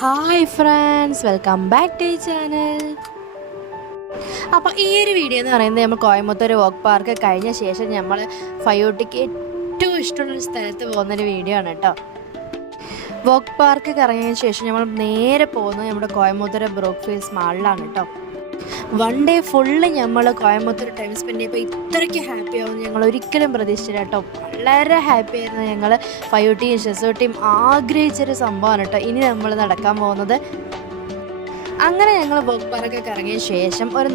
Hi friends welcome back to channel അപ്പോൾ ഈ ഒരു വീഡിയോ എന്ന് പറയുന്നത് നമ്മൾ കോയമ്പത്തൂർ വോക്ക് പാർക്ക് കഴിഞ്ഞ ശേഷം നമ്മൾ ഫയോട്ടിക്ക് ഏറ്റവും ഇഷ്ടമുള്ളൊരു സ്ഥലത്ത് പോകുന്നൊരു വീഡിയോ ആണ് കേട്ടോ. വോക്ക് പാർക്ക് കറങ്ങിയതിന് ശേഷം നമ്മൾ നേരെ പോകുന്നത് നമ്മുടെ കോയമ്പത്തൂർ ബ്രോക്ക് ഫീൽസ് മാളിലാണ് കേട്ടോ. വൺ ഡേ ഫുള്ള് നമ്മൾ കോയമ്പത്തൂർ ടൈം സ്പെൻഡ് ചെയ്തപ്പോൾ ഇത്രയ്ക്ക് ഹാപ്പി ആവും ഞങ്ങൾ ഒരിക്കലും പ്രതീക്ഷിച്ചില്ല കേട്ടോ. വളരെ ഹാപ്പി ആയിരുന്നു ഞങ്ങൾ ഫയോട്ടിയും ഷെസോട്ടിയും. ആഗ്രഹിച്ചൊരു സംഭവമാണ് കേട്ടോ. ഇനി നമ്മൾ നടക്കാൻ പോകുന്നത്. അങ്ങനെ ഞങ്ങൾ വോക്ക് പാർക്കൊക്കെ ഇറങ്ങിയ ശേഷം ഒരു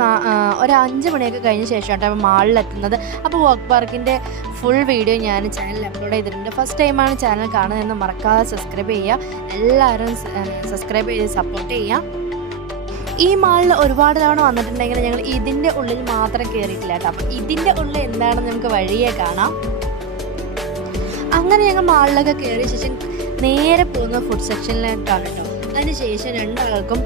ഒരു അഞ്ച് മണിയൊക്കെ കഴിഞ്ഞ ശേഷം കേട്ടോ മാളിലെത്തുന്നത് അപ്പോൾ വോക്ക് പാർക്കിന്റെ ഫുൾ വീഡിയോ ഞാൻ ചാനലിൽ അപ്ലോഡ് ചെയ്തിട്ടുണ്ട്. ഫസ്റ്റ് ടൈമാണ് ചാനൽ കാണുന്നതെന്ന് മറക്കാതെ സബ്സ്ക്രൈബ് ചെയ്യുക. എല്ലാവരും സബ്സ്ക്രൈബ് ചെയ്ത് സപ്പോർട്ട് ചെയ്യുക. ഈ മാളിൽ ഒരുപാട് തവണ വന്നിട്ടുണ്ടെങ്കിൽ ഞങ്ങൾ ഇതിന്റെ ഉള്ളിൽ മാത്രം കയറിയിട്ടില്ല കേട്ടോ. അപ്പം ഇതിന്റെ ഉള്ളിൽ എന്താണെന്ന് നമുക്ക് വഴിയെ കാണാം. അങ്ങനെ ഞങ്ങൾ മാളിലൊക്കെ കയറിയ ശേഷം നേരെ പോകുന്ന ഫുഡ് സെക്ഷനിലേക്കാണ് കേട്ടോ. അതിനുശേഷം രണ്ടാൾക്കും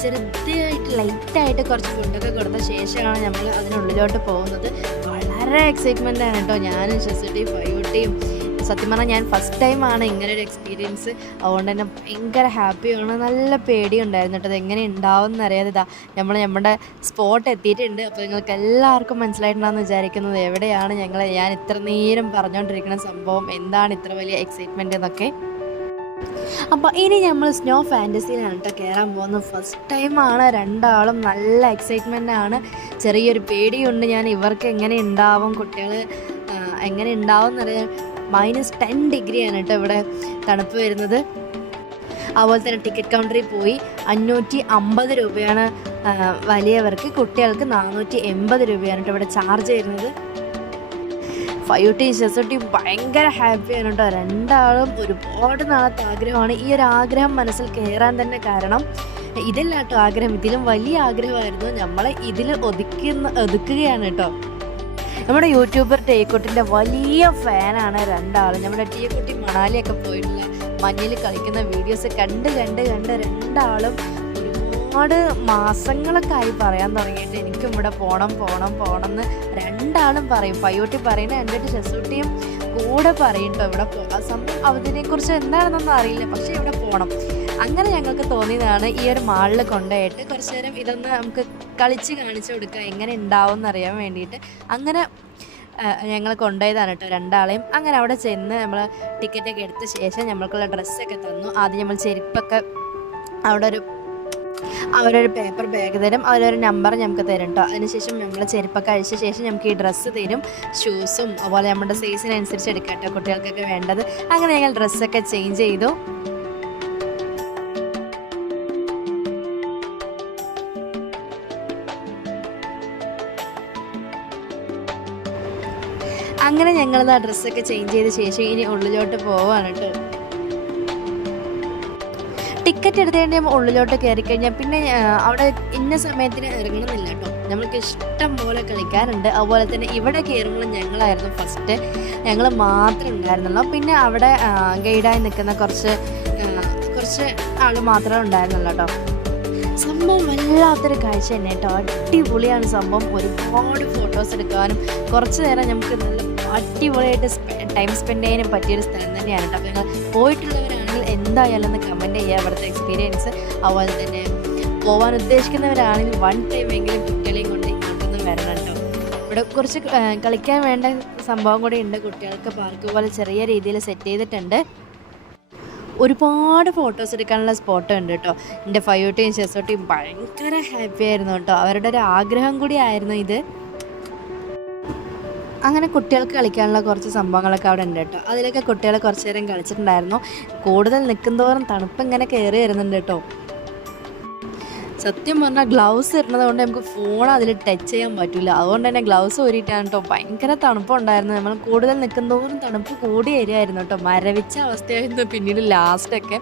ചെറുതായിട്ട് ലൈറ്റായിട്ട് കുറച്ച് ഫുഡൊക്കെ കൊടുത്ത ശേഷമാണ് നമ്മൾ അതിനുള്ളിലോട്ട് പോകുന്നത്. വളരെ എക്സൈറ്റ്മെന്റ് ആണ് കേട്ടോ. ഞാനും ഷെസിറ്റിയും ഫൈവട്ടിയും സത്യം പറഞ്ഞാൽ ഞാൻ ഫസ്റ്റ് ടൈമാണ് ഇങ്ങനെ ഒരു എക്സ്പീരിയൻസ് അതുകൊണ്ട് തന്നെ ഭയങ്കര ഹാപ്പിയാണ് നല്ല പേടിയുണ്ടായിരുന്നു കേട്ടോ. അത് എങ്ങനെ ഉണ്ടാവും എന്നറിയാതെ ഇതാ നമ്മൾ നമ്മുടെ സ്പോട്ട് എത്തിയിട്ടുണ്ട്. അപ്പോൾ നിങ്ങൾക്ക് എല്ലാവർക്കും മനസ്സിലായിട്ടുണ്ടാകുന്ന വിചാരിക്കുന്നത് എവിടെയാണ് ഞങ്ങൾ ഞാൻ ഇത്ര നേരം പറഞ്ഞുകൊണ്ടിരിക്കുന്ന സംഭവം എന്താണ് ഇത്ര വലിയ എക്സൈറ്റ്മെന്റ് എന്നൊക്കെ. അപ്പോൾ ഇനി നമ്മൾ സ്നോ ഫാന്റസിയിലാണ് കേട്ടോ കയറാൻ പോകുന്നത്. ഫസ്റ്റ് ടൈമാണ് രണ്ടാളും നല്ല എക്സൈറ്റ്മെന്റ് ആണ്. ചെറിയൊരു പേടിയുണ്ട്. ഞാൻ ഇവർക്ക് എങ്ങനെ ഉണ്ടാവും കുട്ടികൾ എങ്ങനെ ഉണ്ടാവും എന്നറിയാൻ മൈനസ് ടെൻ ഡിഗ്രിയാണ് കേട്ടോ ഇവിടെ തണുപ്പ് വരുന്നത്. അതുപോലെ തന്നെ ടിക്കറ്റ് കൗണ്ടറിൽ പോയി അഞ്ഞൂറ്റി അമ്പത് രൂപയാണ് വലിയവർക്ക് കുട്ടികൾക്ക് നാനൂറ്റി എൺപത് രൂപയാണ് കേട്ടോ ഇവിടെ ചാർജ് ചെയ്യുന്നത് ഫൈവ് ടീച്ചേഴ്സ് ഷെസോട്ടിയും ഭയങ്കര ഹാപ്പിയാണ് കേട്ടോ. രണ്ടാളും ഒരുപാട് നാളത്തെ ആഗ്രഹമാണ്. ഈ ഒരു ആഗ്രഹം മനസ്സിൽ കയറാൻ തന്നെ കാരണം ഇതല്ല കേട്ടോ ആഗ്രഹം. ഇതിലും വലിയ ആഗ്രഹമായിരുന്നു. നമ്മളെ ഇതിൽ ഒതുക്കുന്ന ഒതുക്കുകയാണ് കേട്ടോ. നമ്മുടെ യൂട്യൂബർ ടേക്കുട്ടിന്റെ വലിയ ഫാനാണ് രണ്ടാളും. നമ്മുടെ ടീക്കുട്ടി മണാലിയൊക്കെ പോയിട്ടുള്ള മഞ്ഞിൽ കളിക്കുന്ന വീഡിയോസ് കണ്ട് കണ്ട് കണ്ട് രണ്ടാളും ഒരുപാട് മാസങ്ങളൊക്കെ ആയി പറയാൻ തുടങ്ങിയിട്ട് എനിക്കും ഇവിടെ പോണം പോണം പോകണം എന്ന് രണ്ടാളും പറയും. പയ്യോട്ടി പറയുന്നത് ഒരു ഷെസൂട്ടിയും കൂടെ പറയും കേട്ടോ ഇവിടെ സംഭവം അതിനെക്കുറിച്ച് എന്താണെന്നൊന്നും അറിയില്ല പക്ഷേ ഇവിടെ പോകണം അങ്ങനെ ഞങ്ങൾക്ക് തോന്നിയതാണ് ഈ ഒരു മാളിൽ കൊണ്ടുപോയിട്ട് കുറച്ച് നേരം ഇതൊന്ന് നമുക്ക് കളിച്ച് കാണിച്ചു കൊടുക്കുക എങ്ങനെ ഉണ്ടാവും എന്നറിയാൻ വേണ്ടിയിട്ട്. അങ്ങനെ ഞങ്ങൾ കൊണ്ടുപോയതാണ് കേട്ടോ രണ്ടാളെയും. അങ്ങനെ അവിടെ ചെന്ന് നമ്മൾ ടിക്കറ്റൊക്കെ എടുത്ത ശേഷം നമ്മൾക്കുള്ള ഡ്രസ്സൊക്കെ തന്നു. ആദ്യം നമ്മൾ ചെരുപ്പൊക്കെ അവിടെ ഒരു അവരൊരു പേപ്പർ ബാഗ് തരും. അവരൊരു നമ്പർ നമുക്ക് തരും കേട്ടോ. അതിനുശേഷം നമ്മൾ ചെരുപ്പൊക്കെ അഴിച്ച ശേഷം നമുക്ക് ഈ ഡ്രസ്സ് തരും. ഷൂസും അതുപോലെ നമ്മുടെ സൈസിനനുസരിച്ച് എടുക്കാം കേട്ടോ കുട്ടികൾക്കൊക്കെ വേണ്ടത്. അങ്ങനെ ഞങ്ങൾ ഡ്രസ്സൊക്കെ ചേഞ്ച് ചെയ്തു. ഞങ്ങൾ ആ ഡ്രസ്സൊക്കെ ചേഞ്ച് ചെയ്ത ശേഷം ഇനി ഉള്ളിലോട്ട് പോവാണ് കേട്ടോ ടിക്കറ്റ് എടുത്തതിന്റെ ഉള്ളിലോട്ട് കയറി കഴിഞ്ഞാൽ പിന്നെ അവിടെ ഇന്ന സമയത്തിന് ഇറങ്ങണമെന്നില്ല കേട്ടോ നമ്മൾക്ക് ഇഷ്ടം പോലെ കളിക്കാറുണ്ട് അതുപോലെ തന്നെ ഇവിടെ കയറുമ്പോൾ ഞങ്ങളായിരുന്നു ഫസ്റ്റ് ഞങ്ങൾ മാത്രം ഉണ്ടായിരുന്നുള്ളൂ. പിന്നെ അവിടെ ഗൈഡായി നിൽക്കുന്ന കുറച്ച് കുറച്ച് ആൾ മാത്രമേ ഉണ്ടായിരുന്നുള്ളൂ കേട്ടോ സംഭവം വല്ലാത്തൊരു കാഴ്ച തന്നെ കേട്ടോ അടിപൊളിയാണ് സംഭവം. ഒരുപാട് ഫോട്ടോസ് എടുക്കാനും കുറച്ച് നേരം നമുക്ക് നല്ല അടിപൊളിയായിട്ട് ടൈം സ്പെൻഡ് ചെയ്യാനും പറ്റിയൊരു സ്ഥലം തന്നെയാണ് അപ്പോൾ നിങ്ങൾ പോയിട്ടുള്ളവരാണെങ്കിൽ എന്തായാലും ഒന്ന് കമന്റ് ചെയ്യുക അവിടുത്തെ എക്സ്പീരിയൻസ് അതുപോലെ തന്നെ പോകാൻ ഉദ്ദേശിക്കുന്നവരാണെങ്കിൽ വൺ ടൈം എങ്കിലും കുട്ടികളെയും കൊണ്ട് ഇങ്ങോട്ടൊന്ന് വരണം കേട്ടോ. ഇവിടെ കുറച്ച് കളിക്കാൻ വേണ്ട സംഭവം കൂടെ ഉണ്ട്. കുട്ടികൾക്ക് പാർക്ക് പോലെ ചെറിയ രീതിയിൽ സെറ്റ് ചെയ്തിട്ടുണ്ട്. ഒരുപാട് ഫോട്ടോസ് എടുക്കാനുള്ള സ്പോട്ട് ഉണ്ട് കേട്ടോ. എന്റെ ഫയോട്ടിയും ഷെസോട്ടിയും ഭയങ്കര ഹാപ്പി ആയിരുന്നു കേട്ടോ. അവരുടെ ഒരു ആഗ്രഹം കൂടി ആയിരുന്നു ഇത്. അങ്ങനെ കുട്ടികൾക്ക് കളിക്കാനുള്ള കുറച്ച് സംഭവങ്ങളൊക്കെ അവിടെ ഉണ്ട് കേട്ടോ. അതിലൊക്കെ കുട്ടികളെ കുറച്ച് നേരം കളിച്ചിട്ടുണ്ടായിരുന്നു. കൂടുതൽ നിൽക്കുന്നതോറും തണുപ്പ് ഇങ്ങനെ കയറി വരുന്നുണ്ട് കേട്ടോ. സത്യം പറഞ്ഞാൽ ഗ്ലൗസ് ഇടുന്നത് കൊണ്ട് നമുക്ക് ഫോൺ അതിൽ ടച്ച് ചെയ്യാൻ പറ്റില്ല അതുകൊണ്ട് തന്നെ ഗ്ലൗസ് ഊരിയിട്ടാണ് കേട്ടോ. ഭയങ്കര തണുപ്പുണ്ടായിരുന്നു. നമ്മൾ കൂടുതൽ നിൽക്കുന്നതോറും തണുപ്പ് കൂടി വരികയായിരുന്നു കേട്ടോ. മരവിച്ച അവസ്ഥയായിരുന്നു പിന്നീട് ലാസ്റ്റൊക്കെ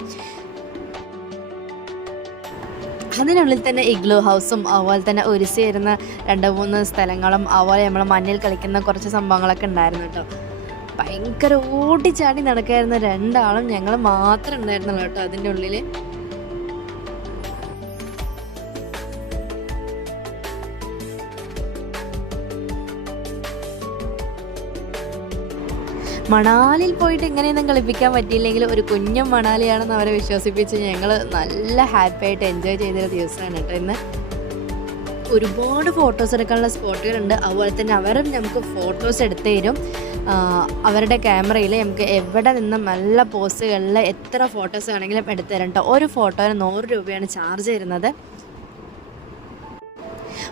അതിനുള്ളിൽ തന്നെ ഇഗ്ലോ ഹൗസും അതുപോലെ തന്നെ ഒരുസി വരുന്ന രണ്ട് മൂന്ന് സ്ഥലങ്ങളും അതുപോലെ നമ്മൾ മഞ്ഞിൽ കളിക്കുന്ന കുറച്ച് സംഭവങ്ങളൊക്കെ ഉണ്ടായിരുന്നു കേട്ടോ. ഭയങ്കര ഓടിച്ചാടി നടക്കായിരുന്ന രണ്ടാളും ഞങ്ങൾ മാത്രം ഉണ്ടായിരുന്നുള്ളൂ കേട്ടോ അതിന്റെ ഉള്ളിൽ മണാലിയിൽ പോയിട്ട് ഇങ്ങനെയൊന്നും കളിപ്പിക്കാൻ പറ്റിയില്ലെങ്കിൽ ഒരു കുഞ്ഞൻ മണാലിയാണെന്ന് അവരെ വിശ്വസിപ്പിച്ച് ഞങ്ങൾ നല്ല ഹാപ്പി ആയിട്ട് എൻജോയ് ചെയ്തൊരു ദിവസമാണ് കേട്ടോ ഇന്ന്. ഒരുപാട് ഫോട്ടോസ് എടുക്കാനുള്ള സ്പോട്ടുകളുണ്ട്. അതുപോലെ തന്നെ അവരും നമുക്ക് ഫോട്ടോസ് എടുത്തു തരും. അവരുടെ ക്യാമറയിൽ നമുക്ക് എവിടെ നിന്നും നല്ല പോസ്റ്റുകളിൽ എത്ര ഫോട്ടോസ് വേണമെങ്കിലും എടുത്തു തരാം കേട്ടോ. ഒരു ഫോട്ടോന് നൂറ് രൂപയാണ് ചാർജ് തരുന്നത്.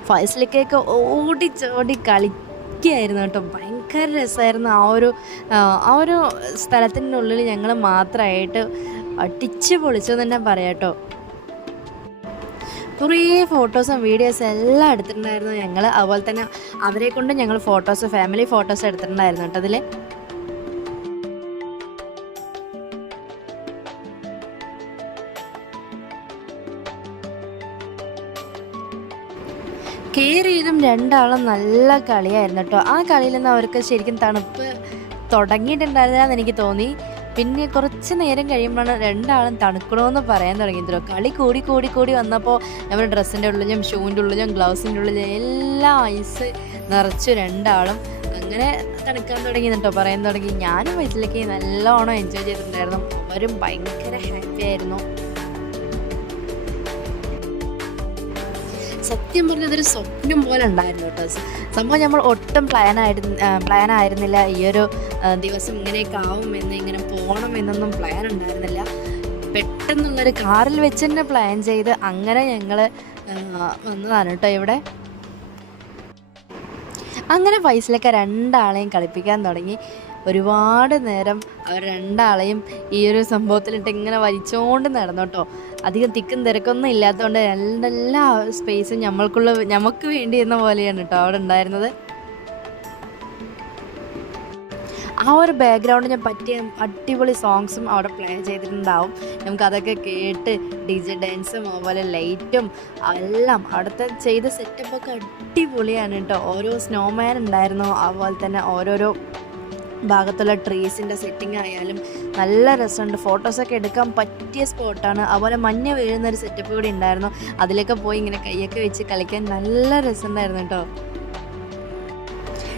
ഫൈസലിക്കൊക്കെ ഓടിച്ചോടി കളിക്കുകയായിരുന്നു കേട്ടോ. ഭയങ്കര രസമായിരുന്നു. ആ ഒരു ആ, ഒരു സ്ഥലത്തിന്റെ ഉള്ളിൽ ഞങ്ങൾ മാത്രമായിട്ട് അടിച്ച് പൊളിച്ചെന്ന് തന്നെ പറയാം കേട്ടോ. കുറേ ഫോട്ടോസും വീഡിയോസും എല്ലാം എടുത്തിട്ടുണ്ടായിരുന്നു ഞങ്ങൾ. അതുപോലെ തന്നെ അവരെ കൊണ്ട് ഞങ്ങൾ ഫോട്ടോസ് ഫാമിലി ഫോട്ടോസ് എടുത്തിട്ടുണ്ടായിരുന്നു കേട്ടോ അതിൽ കയറിയതും രണ്ടാളും നല്ല കളിയായിരുന്നു കേട്ടോ. ആ കളിയിൽ നിന്ന് അവർക്ക് ശരിക്കും തണുപ്പ് തുടങ്ങിയിട്ടുണ്ടായിരുന്നില്ലെന്ന് എനിക്ക് തോന്നി. പിന്നെ കുറച്ച് നേരം കഴിയുമ്പോഴാണ് രണ്ടാളും തണുക്കണമെന്ന് പറയാൻ തുടങ്ങിയതല്ലോ കളി കൂടി കൂടി കൂടി വന്നപ്പോൾ നമ്മുടെ ഡ്രസ്സിന്റെ ഉള്ളിലും ഷൂവിന്റെ ഉള്ളിലും ഗ്ലൗസിന്റെ ഉള്ളിലും എല്ലാം ഐസ് നിറച്ചു രണ്ടാളും അങ്ങനെ തണുക്കാൻ തുടങ്ങി കേട്ടോ പറയാൻ തുടങ്ങി. ഞാനും വയസ്സിലേക്ക് നല്ലോണം എൻജോയ് ചെയ്തിട്ടുണ്ടായിരുന്നു. അവരും ഭയങ്കര ഹാപ്പി ആയിരുന്നു. സത്യം പറഞ്ഞാൽ ഇതൊരു സ്വപ്നം പോലെ ഉണ്ടായിരുന്നു കേട്ടോ. സംഭവം നമ്മൾ ഒട്ടും പ്ലാൻ ആയിരുന്നു പ്ലാൻ ആയിരുന്നില്ല. ഈ ഒരു ദിവസം ഇങ്ങനെയൊക്കെ ആവുമെന്ന് ഇങ്ങനെ പോകണം എന്നൊന്നും പ്ലാൻ ഉണ്ടായിരുന്നില്ല. പെട്ടെന്നുള്ളൊരു കാറിൽ വെച്ച് തന്നെ പ്ലാൻ ചെയ്ത് അങ്ങനെ ഞങ്ങൾ വന്നതാണ് കേട്ടോ ഇവിടെ. അങ്ങനെ വയസ്സിലൊക്കെ രണ്ടാളെയും കളിപ്പിക്കാൻ തുടങ്ങി. ഒരുപാട് നേരം അവർ രണ്ടാളെയും ഈ ഒരു സംഭവത്തിലിട്ട് ഇങ്ങനെ വലിച്ചുകൊണ്ട് നടന്നു കേട്ടോ. അധികം തിക്കും തിരക്കൊന്നും ഇല്ലാത്തതുകൊണ്ട് എല്ലാ സ്പേസും നമ്മൾക്കുള്ള നമുക്ക് വേണ്ടി എന്ന പോലെയാണ് കേട്ടോ അവിടെ ഉണ്ടായിരുന്നത്. ആ ഒരു ബാക്ക്ഗ്രൗണ്ടിന് പറ്റിയ അടിപൊളി സോങ്സും അവിടെ പ്ലേ ചെയ്തിട്ടുണ്ടാവും. നമുക്ക് അതൊക്കെ കേട്ട് ഡി ജെ ഡാൻസും അതുപോലെ ലൈറ്റും എല്ലാം അവിടുത്തെ ചെയ്ത സെറ്റപ്പൊക്കെ അടിപൊളിയാണ് കേട്ടോ ഓരോ സ്നോമാൻ ഉണ്ടായിരുന്നു അതുപോലെ തന്നെ ഓരോരോ ഭാഗത്തുള്ള ട്രീസിന്റെ സെറ്റിംഗ് ആയാലും നല്ല രസമുണ്ട്. ഫോട്ടോസൊക്കെ എടുക്കാൻ പറ്റിയ സ്പോട്ടാണ് അതുപോലെ മഞ്ഞ വീഴുന്ന ഒരു സെറ്റപ്പ് കൂടി ഉണ്ടായിരുന്നു. അതിലൊക്കെ പോയി ഇങ്ങനെ കൈയൊക്കെ വെച്ച് കളിക്കാൻ നല്ല രസമുണ്ടായിരുന്നു കേട്ടോ.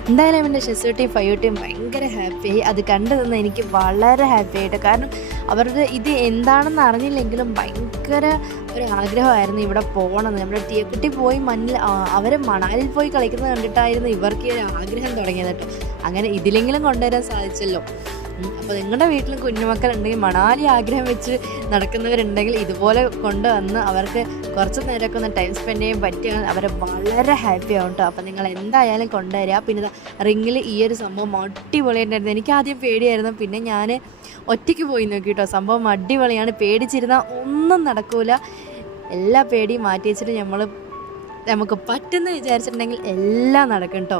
എന്തായാലും എന്റെ ഷെസൂട്ടിയും ഫയോട്ടിയും ഭയങ്കര ഹാപ്പിയായി അത് കണ്ടു തന്നെ എനിക്ക് വളരെ ഹാപ്പി ആയിട്ട്. കാരണം അവരുടെ ഇത് എന്താണെന്ന് അറിഞ്ഞില്ലെങ്കിലും ഭയങ്കര ഒരു ആഗ്രഹമായിരുന്നു ഇവിടെ പോകണമെന്ന്. നമ്മുടെ ടീക്കുട്ടി പോയി മണ്ണിൽ അവർ മണാലിൽ പോയി കളിക്കുന്നത് കണ്ടിട്ടായിരുന്നു ഇവർക്ക് ഈ ഒരു ആഗ്രഹം തുടങ്ങിയത് കേട്ടോ. അങ്ങനെ ഇതിലെങ്കിലും കൊണ്ടുവരാൻ സാധിച്ചല്ലോ. അപ്പോൾ നിങ്ങളുടെ വീട്ടിൽ കുഞ്ഞുമക്കളുണ്ടെങ്കിൽ മണാലി ആഗ്രഹം വെച്ച് നടക്കുന്നവരുണ്ടെങ്കിൽ ഇതുപോലെ കൊണ്ടുവന്ന് അവർക്ക് കുറച്ച് നേരമൊക്കെ ഒന്ന് ടൈം സ്പെൻഡ് ചെയ്യാൻ പറ്റിയ അവരെ വളരെ ഹാപ്പി ആവും കേട്ടോ അപ്പം നിങ്ങൾ എന്തായാലും കൊണ്ടുവരിക. പിന്നെ റിങ്ങിൽ ഈ ഒരു സംഭവം അടിപൊളിയായിട്ടുണ്ടായിരുന്നു എനിക്ക് ആദ്യം പേടിയായിരുന്നു. പിന്നെ ഞാൻ ഒറ്റയ്ക്ക് പോയി നോക്കി കേട്ടോ സംഭവം അടിപൊളിയാണ്. പേടിച്ചിരുന്നാൽ ഒന്നും നടക്കൂല. എല്ലാ പേടിയും മാറ്റി വെച്ചിട്ട് നമ്മൾ നമുക്ക് പറ്റുന്ന വിചാരിച്ചിട്ടുണ്ടെങ്കിൽ എല്ലാം നടക്കും കേട്ടോ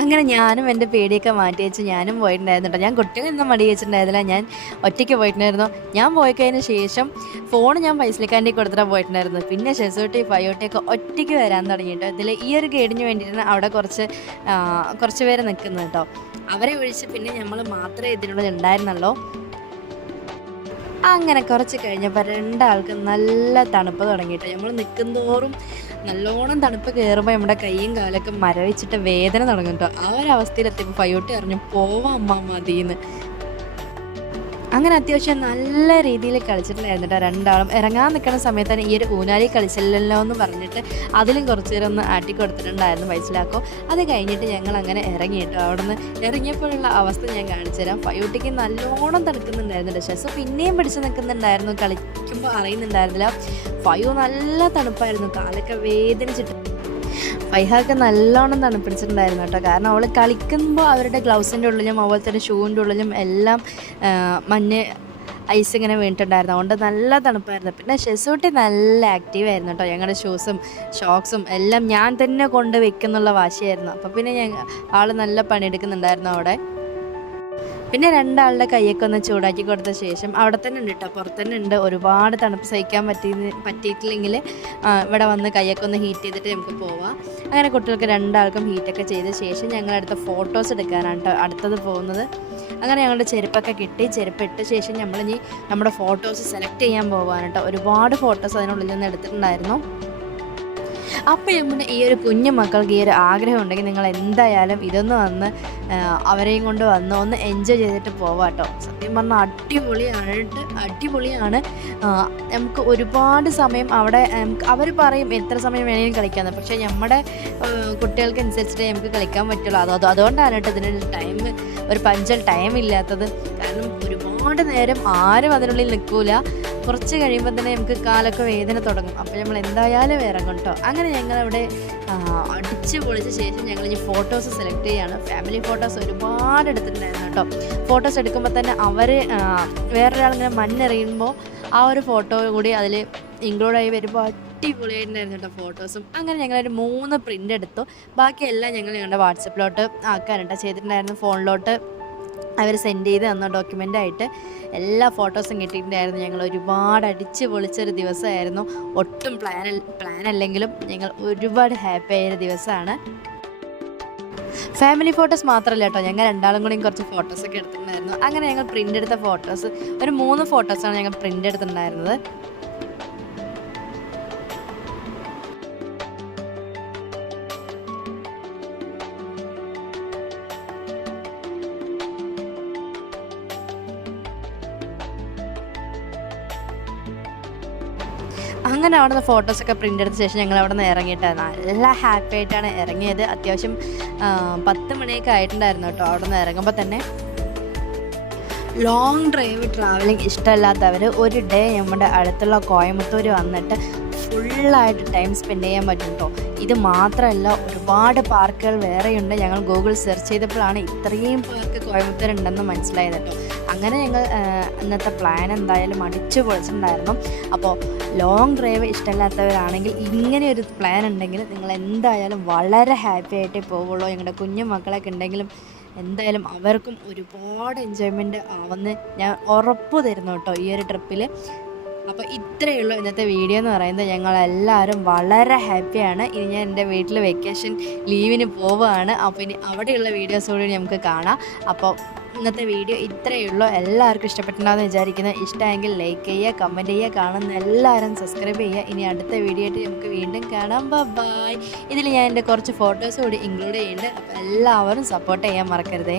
അങ്ങനെ ഞാനും എന്റെ പേടിയൊക്കെ മാറ്റി വെച്ച് ഞാനും പോയിട്ടുണ്ടായിരുന്നു കേട്ടോ ഞാൻ കുട്ടികളൊന്നും മടി വെച്ചിട്ടുണ്ടായിരുന്നില്ല. ഞാൻ ഒറ്റയ്ക്ക് പോയിട്ടുണ്ടായിരുന്നു. ഞാൻ പോയി കഴിഞ്ഞ ശേഷം ഫോൺ ഞാൻ പൈസലിക്കാന്റെ കൊടുത്തിട്ടാണ് പോയിട്ടുണ്ടായിരുന്നു. പിന്നെ ഷെസോട്ടി ഫയോട്ടിയൊക്കെ ഒറ്റയ്ക്ക് വരാൻ തുടങ്ങി കേട്ടോ ഇതിൽ ഈ ഒരു ഗൈഡിന് വേണ്ടിയിട്ടാണ് അവിടെ കുറച്ച് കുറച്ച് പേര് നിൽക്കുന്നത് കേട്ടോ അവരെ ഒഴിച്ച് പിന്നെ നമ്മൾ മാത്രമേ ഇതിനുള്ളിൽ ഉണ്ടായിരുന്നുള്ളൂ. അങ്ങനെ കുറച്ച് കഴിഞ്ഞപ്പോൾ രണ്ടാൾക്കും നല്ല തണുപ്പ് തുടങ്ങിയിട്ട്. നമ്മൾ നിൽക്കുന്തോറും നല്ലോണം തണുപ്പ് കയറുമ്പോൾ നമ്മുടെ കൈയും കാലൊക്കെ മരവിച്ചിട്ട് വേദന തുടങ്ങും കേട്ടോ ആ ഒരു അവസ്ഥയിലെത്തിയപ്പോൾ അറിഞ്ഞു പോവാം അമ്മ മതിയെന്ന് അങ്ങനെ അത്യാവശ്യം നല്ല രീതിയിൽ കളിച്ചിട്ടുണ്ടായിരുന്നു കേട്ടോ രണ്ടാളും. ഇറങ്ങാൻ നിൽക്കുന്ന സമയത്ത് തന്നെ ഈ ഒരു ഊനാലി കളിച്ചില്ലല്ലോ എന്ന് പറഞ്ഞിട്ട് അതിലും കുറച്ച് നേരം ഒന്ന് ആട്ടി കൊടുത്തിട്ടുണ്ടായിരുന്നു മനസ്സിലാക്കോ. അത് കഴിഞ്ഞിട്ട് ഞങ്ങൾ അങ്ങനെ ഇറങ്ങി കേട്ടോ അവിടെ നിന്ന് ഇറങ്ങിയപ്പോഴുള്ള അവസ്ഥ ഞാൻ കാണിച്ചു തരാം. ഫയോട്ടിക്ക് നല്ലോണം തണുക്കുന്നുണ്ടായിരുന്നു ഷെസ് പിന്നെയും പിടിച്ച് നിൽക്കുന്നുണ്ടായിരുന്നു. കളിക്കുമ്പോൾ അറിയുന്നുണ്ടായിരുന്നില്ല. ഫയോ നല്ല തണുപ്പായിരുന്നു. കാലൊക്കെ വേദനിച്ചിട്ട് ഫൈഹാക്ക് നല്ലോണം തണുപ്പിടിച്ചിട്ടുണ്ടായിരുന്നു കേട്ടോ. കാരണം അവൾ കളിക്കുമ്പോൾ അവരുടെ ഗ്ലൗസിന്റെ ഉള്ളിലും അതുപോലെ തന്നെ ഷൂവിന്റെ ഉള്ളിലും എല്ലാം മഞ്ഞ് ഐസ് ഇങ്ങനെ വീണിട്ടുണ്ടായിരുന്നു. അതുകൊണ്ട് നല്ല തണുപ്പായിരുന്നു. പിന്നെ ഷെസൂട്ടി നല്ല ആക്റ്റീവ് ആയിരുന്നു കേട്ടോ. ഞങ്ങളുടെ ഷൂസും ഷോക്സും എല്ലാം ഞാൻ തന്നെ കൊണ്ട് വെക്കുന്നുള്ള വാശിയായിരുന്നു. അപ്പോൾ പിന്നെ ഞാൻ ആൾ നല്ല പണിയെടുക്കുന്നുണ്ടായിരുന്നു അവിടെ. പിന്നെ രണ്ടാളുടെ കൈയൊക്കെ ഒന്ന് ചൂടാക്കി കൊടുത്ത ശേഷം അവിടെ തന്നെ ഉണ്ട് കേട്ടോ പുറത്ത് തന്നെ ഉണ്ട്. ഒരുപാട് തണുപ്പ് സഹിക്കാൻ പറ്റി പറ്റിയിട്ടില്ലെങ്കിൽ ഇവിടെ വന്ന് കൈയൊക്കെ ഒന്ന് ഹീറ്റ് ചെയ്തിട്ട് നമുക്ക് പോവാം. അങ്ങനെ കുട്ടികൾക്ക് രണ്ടാൾക്കും ഹീറ്റൊക്കെ ചെയ്ത ശേഷം ഞങ്ങൾ അടുത്ത ഫോട്ടോസ് എടുക്കാനാണ് കേട്ടോ അടുത്തത് പോകുന്നത്. അങ്ങനെ ഞങ്ങളുടെ ചെരുപ്പൊക്കെ കിട്ടി. ചെരുപ്പ് ഇട്ട ശേഷം ഇനി നമ്മുടെ ഫോട്ടോസ് സെലക്ട് ചെയ്യാൻ പോകാൻ ഒരുപാട് ഫോട്ടോസ് അതിനുള്ളിൽ നിന്ന് എടുത്തിട്ടുണ്ടായിരുന്നു. അപ്പോൾ പിന്നെ ഈ ഒരു കുഞ്ഞു മക്കൾക്ക് ഈ ഒരു ആഗ്രഹം ഉണ്ടെങ്കിൽ നിങ്ങൾ എന്തായാലും ഇതൊന്ന് വന്ന് അവരെയും കൊണ്ട് വന്ന് ഒന്ന് എൻജോയ് ചെയ്തിട്ട് പോവാം കേട്ടോ സത്യം പറഞ്ഞാൽ അടിപൊളിയായിട്ട് അടിപൊളിയാണ്. നമുക്ക് ഒരുപാട് സമയം അവിടെ അവർ പറയും എത്ര സമയം വേണമെങ്കിലും കളിക്കാമെന്ന് പക്ഷേ നമ്മുടെ കുട്ടികൾക്ക് അനുസരിച്ചിട്ടേ നമുക്ക് കളിക്കാൻ പറ്റുള്ളൂ. അതോ അതോ- അതുകൊണ്ടാണ് കേട്ടോ ഇതിനൊരു ടൈം ഒരു പഞ്ചൽ ടൈം ഇല്ലാത്തത്. കാരണം ഒരുപാട് നേരം ആരും അതിനുള്ളിൽ നിൽക്കൂല. കുറച്ച് കഴിയുമ്പോൾ തന്നെ നമുക്ക് കാലൊക്കെ വേദന തുടങ്ങും. അപ്പോൾ നമ്മൾ എന്തായാലും ഇറങ്ങും കേട്ടോ അങ്ങനെ ഞങ്ങളവിടെ അടിച്ച് പൊളിച്ച ശേഷം ഞങ്ങൾ ഇനി ഫോട്ടോസ് സെലക്ട് ചെയ്യാണ്. ഫാമിലി ഫോട്ടോസ് ഒരുപാട് എടുത്തിട്ടുണ്ടായിരുന്നു കേട്ടോ ഫോട്ടോസ് എടുക്കുമ്പോൾ തന്നെ അവർ വേറൊരാളിങ്ങനെ മണ്ണെറിയുമ്പോൾ ആ ഒരു ഫോട്ടോ കൂടി അതിൽ ഇൻക്ലൂഡായി വരുമ്പോൾ അടിപൊളിയായിട്ടുണ്ടായിരുന്നു കേട്ടോ ഫോട്ടോസും അങ്ങനെ ഞങ്ങളൊരു മൂന്ന് പ്രിന്റ് എടുത്തു. ബാക്കിയെല്ലാം ഞങ്ങൾ ഞങ്ങളുടെ വാട്സപ്പിലോട്ട് ആക്കാനുണ്ടോ. ചെയ്തിട്ടുണ്ടായിരുന്നു ഫോണിലോട്ട് അവർ സെൻഡ് ചെയ്ത് തന്ന ഡോക്യുമെന്റ് ആയിട്ട് എല്ലാ ഫോട്ടോസും കിട്ടിയിട്ടുണ്ടായിരുന്നു. ഞങ്ങൾ ഒരുപാട് അടിച്ച് പൊളിച്ചൊരു ദിവസമായിരുന്നു. ഒട്ടും പ്ലാൻ പ്ലാൻ അല്ലെങ്കിലും ഞങ്ങൾ ഒരുപാട് ഹാപ്പി ആയൊരു ദിവസമാണ്. ഫാമിലി ഫോട്ടോസ് മാത്രമല്ല കേട്ടോ ഞങ്ങൾ രണ്ടാളും കൂടിയും കുറച്ച് ഫോട്ടോസൊക്കെ എടുത്തിട്ടുണ്ടായിരുന്നു. അങ്ങനെ ഞങ്ങൾ പ്രിന്റ് എടുത്ത ഫോട്ടോസ് ഒരു മൂന്ന് ഫോട്ടോസാണ് ഞങ്ങൾ പ്രിന്റ് എടുത്തിട്ടുണ്ടായിരുന്നത്. അങ്ങനെ അവിടെ നിന്ന് ഫോട്ടോസൊക്കെ പ്രിന്റ് എടുത്ത ശേഷം ഞങ്ങൾ അവിടെ നിന്ന് ഇറങ്ങിയിട്ട് നല്ല ഹാപ്പി ആയിട്ടാണ് ഇറങ്ങിയത്. അത്യാവശ്യം പത്ത് മണിയൊക്കെ ആയിട്ടുണ്ടായിരുന്നു കേട്ടോ അവിടെ നിന്ന് ഇറങ്ങുമ്പോൾ തന്നെ. ലോങ് ഡ്രൈവ് ട്രാവലിംഗ് ഇഷ്ടമല്ലാത്തവർ ഒരു ഡേ നമ്മുടെ അടുത്തുള്ള കോയമ്പത്തൂർ വന്നിട്ട് ഫുള്ളായിട്ട് ടൈം സ്പെൻഡ് ചെയ്യാൻ പറ്റും കേട്ടോ. ഇത് മാത്രമല്ല ഒരുപാട് പാർക്കുകൾ വേറെയുണ്ട്. ഞങ്ങൾ ഗൂഗിൾ സെർച്ച് ചെയ്തപ്പോഴാണ് ഇത്രയും പാർക്ക് കോയമ്പത്തൂർ ഉണ്ടെന്ന് മനസ്സിലായത് കേട്ടോ. അങ്ങനെ ഞങ്ങൾ ഇന്നത്തെ പ്ലാൻ എന്തായാലും അടിച്ചു പൊളിച്ചിട്ടുണ്ടായിരുന്നു അപ്പോൾ ലോങ് ഡ്രൈവ് ഇഷ്ടമല്ലാത്തവരാണെങ്കിൽ ഇങ്ങനെ ഒരു പ്ലാൻ ഉണ്ടെങ്കിൽ നിങ്ങൾ എന്തായാലും വളരെ ഹാപ്പി ആയിട്ടേ പോവുള്ളൂ. ഞങ്ങളുടെ കുഞ്ഞു മക്കളൊക്കെ ഉണ്ടെങ്കിലും എന്തായാലും അവർക്കും ഒരുപാട് എൻജോയ്മെന്റ് ആവുമെന്ന് ഞാൻ ഉറപ്പ് തരുന്നു കേട്ടോ ഈ ഒരു ട്രിപ്പിൽ അപ്പോൾ ഇത്രയേ ഉള്ളൂ ഇന്നത്തെ വീഡിയോ എന്ന് പറയുന്നത്. ഞങ്ങളെല്ലാവരും വളരെ ഹാപ്പിയാണ് ഇനി ഞാൻ എന്റെ വീട്ടിൽ വെക്കേഷൻ ലീവിന് പോവുകയാണ്. അപ്പോൾ ഇനി അവിടെയുള്ള വീഡിയോസ് കൂടി നമുക്ക് കാണാം. അപ്പോൾ ഇന്നത്തെ വീഡിയോ ഇത്രയേ ഉള്ളൂ. എല്ലാവർക്കും ഇഷ്ടപ്പെട്ടിട്ടുണ്ടാകുമെന്ന് വിചാരിക്കുന്നു. ഇഷ്ടമെങ്കിൽ ലൈക്ക് ചെയ്യുക കമന്റ് ചെയ്യുക കാണുന്ന എല്ലാവരും സബ്സ്ക്രൈബ് ചെയ്യുക. ഇനി അടുത്ത വീഡിയോ ആയിട്ട് നമുക്ക് വീണ്ടും കാണാം. ബൈ ഇതിൽ ഞാൻ എന്റെ കുറച്ച് ഫോട്ടോസ് കൂടി ഇൻക്ലൂഡ് ചെയ്യുന്നുണ്ട്. അപ്പോൾ എല്ലാവരും സപ്പോർട്ട് ചെയ്യാൻ മറക്കരുതേ.